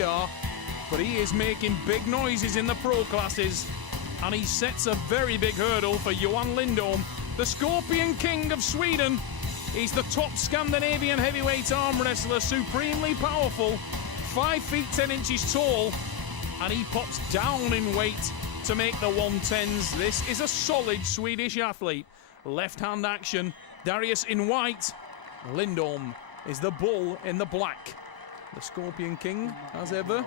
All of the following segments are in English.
radar, but he is making big noises in the pro classes, and he sets a very big hurdle for Johan Lindholm, the Scorpion King of Sweden. He's the top Scandinavian heavyweight arm wrestler, supremely powerful, 5 feet 10 inches tall, and he pops down in weight to make the 110s. This is a solid Swedish athlete. Left hand action, Darius in white, Lindholm is the bull in the black. The Scorpion King, as ever,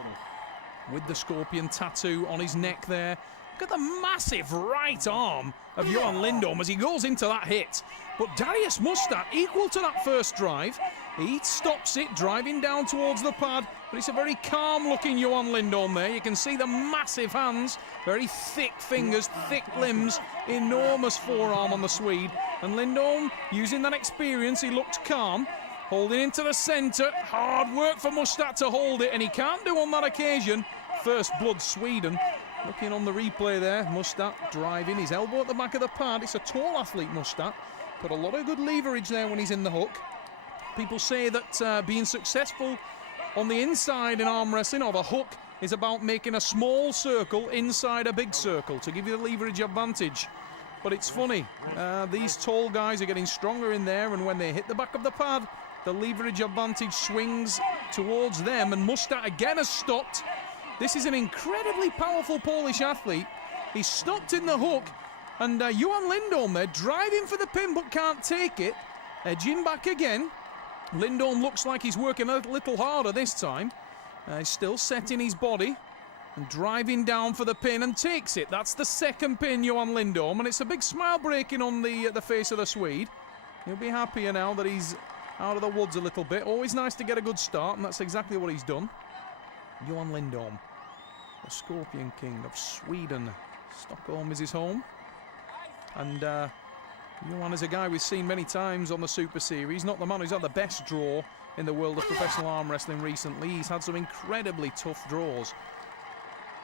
with the scorpion tattoo on his neck there. Look at the massive right arm of Johan Lindholm as he goes into that hit. But Darius Muszczak, equal to that first drive, he stops it, driving down towards the pad, but it's a very calm-looking Johan Lindholm there. You can see the massive hands, very thick fingers, thick limbs, enormous forearm on the Swede. And Lindholm, using that experience, he looked calm, holding into the centre. Hard work for Muszczak to hold it, and he can't do on that occasion. First blood Sweden. Looking on the replay there, Muszczak driving, his elbow at the back of the pad. It's a tall athlete, Muszczak. Got a lot of good leverage there when he's in the hook. People say that being successful on the inside in arm wrestling, or the hook, is about making a small circle inside a big circle to give you the leverage advantage. But it's funny, these tall guys are getting stronger in there, and when they hit the back of the pad, the leverage advantage swings towards them, and Muszczak again has stopped. This is an incredibly powerful Polish athlete. He's stopped in the hook, and Johan Lindholm there driving for the pin but can't take it. Edging back again. Lindholm looks like he's working a little harder this time. He's still setting his body and driving down for the pin and takes it. That's the second pin, Johan Lindholm, and it's a big smile breaking on the face of the Swede. He'll be happier now that he's out of the woods a little bit. Always nice to get a good start, and that's exactly what he's done. Johan Lindholm, the Scorpion King of Sweden. Stockholm is his home. And Johan is a guy we've seen many times on the Super Series. Not the man who's had the best draw in the world of professional arm wrestling recently. He's had some incredibly tough draws.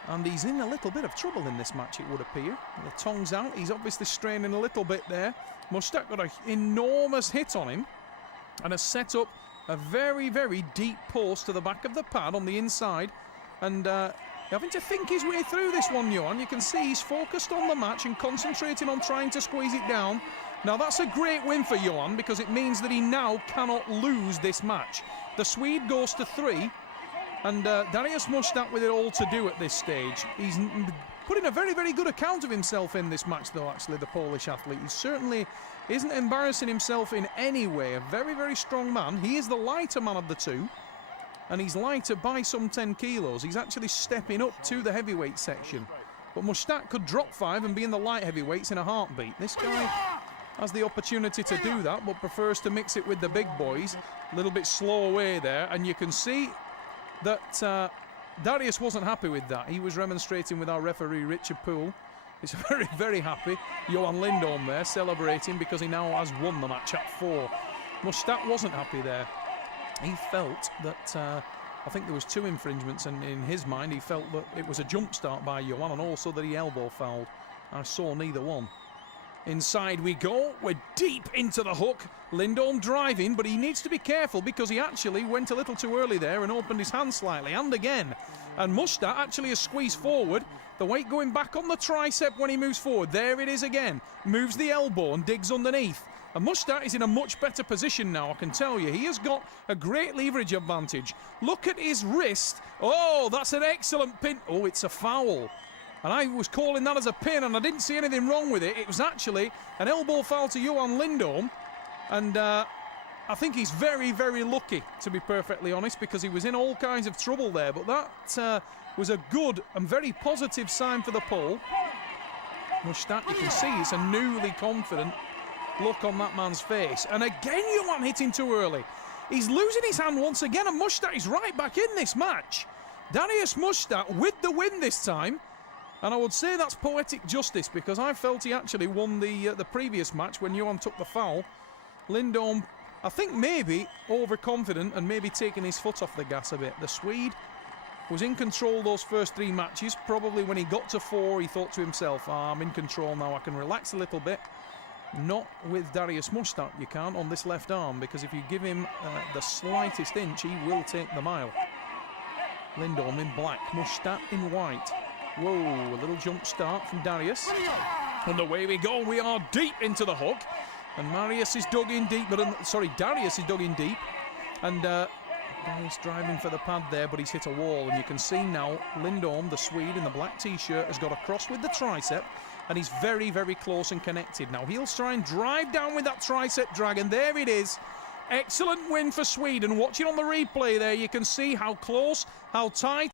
And he's in a little bit of trouble in this match, it would appear. The tongue's out. He's obviously straining a little bit there. Muszczak got an enormous hit on him and has set up a very, very deep post to the back of the pad on the inside. And having to think his way through this one, Johan. You can see he's focused on the match and concentrating on trying to squeeze it down. Now that's a great win for Johan, because it means that he now cannot lose this match. The Swede goes to 3, and Darius Muszczak with it all to do at this stage. He's putting a very, very good account of himself in this match, though, actually, the Polish athlete. He certainly isn't embarrassing himself in any way. A very, very strong man. He is the lighter man of the two, and he's lighter by some 10 kilos. He's actually stepping up to the heavyweight section. But Muszczak could drop 5 and be in the light heavyweights in a heartbeat. This guy has the opportunity to do that, but prefers to mix it with the big boys. A little bit slow away there, and you can see that Darius wasn't happy with that. He was remonstrating with our referee, Richard Poole. He's very, very happy. Johan Lindholm there celebrating because he now has won the match at 4. Muszczak wasn't happy there. He felt that, I think there was 2 infringements, and in his mind he felt that it was a jump start by Johan, and also that he elbow fouled. I saw neither one. Inside we go. We're deep into the hook. Lindholm driving, but he needs to be careful because he actually went a little too early there and opened his hand slightly, and again. And Muszczak actually has squeezed forward. The weight going back on the tricep when he moves forward. There it is again. Moves the elbow and digs underneath. And Muszczak is in a much better position now, I can tell you. He has got a great leverage advantage. Look at his wrist. Oh, that's an excellent pin. Oh, it's a foul. And I was calling that as a pin, and I didn't see anything wrong with it. It was actually an elbow foul to Johan Lindholm. And I think he's very, very lucky, to be perfectly honest, because he was in all kinds of trouble there. But that was a good and very positive sign for the Pole. Muszczak, you can see it's a newly confident look on that man's face. And again, Johan hitting too early. He's losing his hand once again, and Muszczak is right back in this match. Darius Muszczak with the win this time. And I would say that's poetic justice, because I felt he actually won the previous match when Johan took the foul. Lindholm, I think maybe overconfident and maybe taking his foot off the gas a bit. The Swede was in control those first 3 matches. Probably when he got to 4, he thought to himself, I'm in control now, I can relax a little bit. Not with Darius Muszczak, you can't, on this left arm, because if you give him the slightest inch, he will take the mile. Lindholm in black, Muszczak in white. Whoa, a little jump start from Darius. And away we go. We are deep into the hook. And Marius is dug in deep, Darius is dug in deep. And Darius driving for the pad there, but he's hit a wall. And you can see now Lindholm, the Swede in the black t-shirt, has got a cross with the tricep. And he's very, very close and connected. Now he'll try and drive down with that tricep drag. And there it is. Excellent win for Sweden. Watching on the replay there, you can see how close, how tight.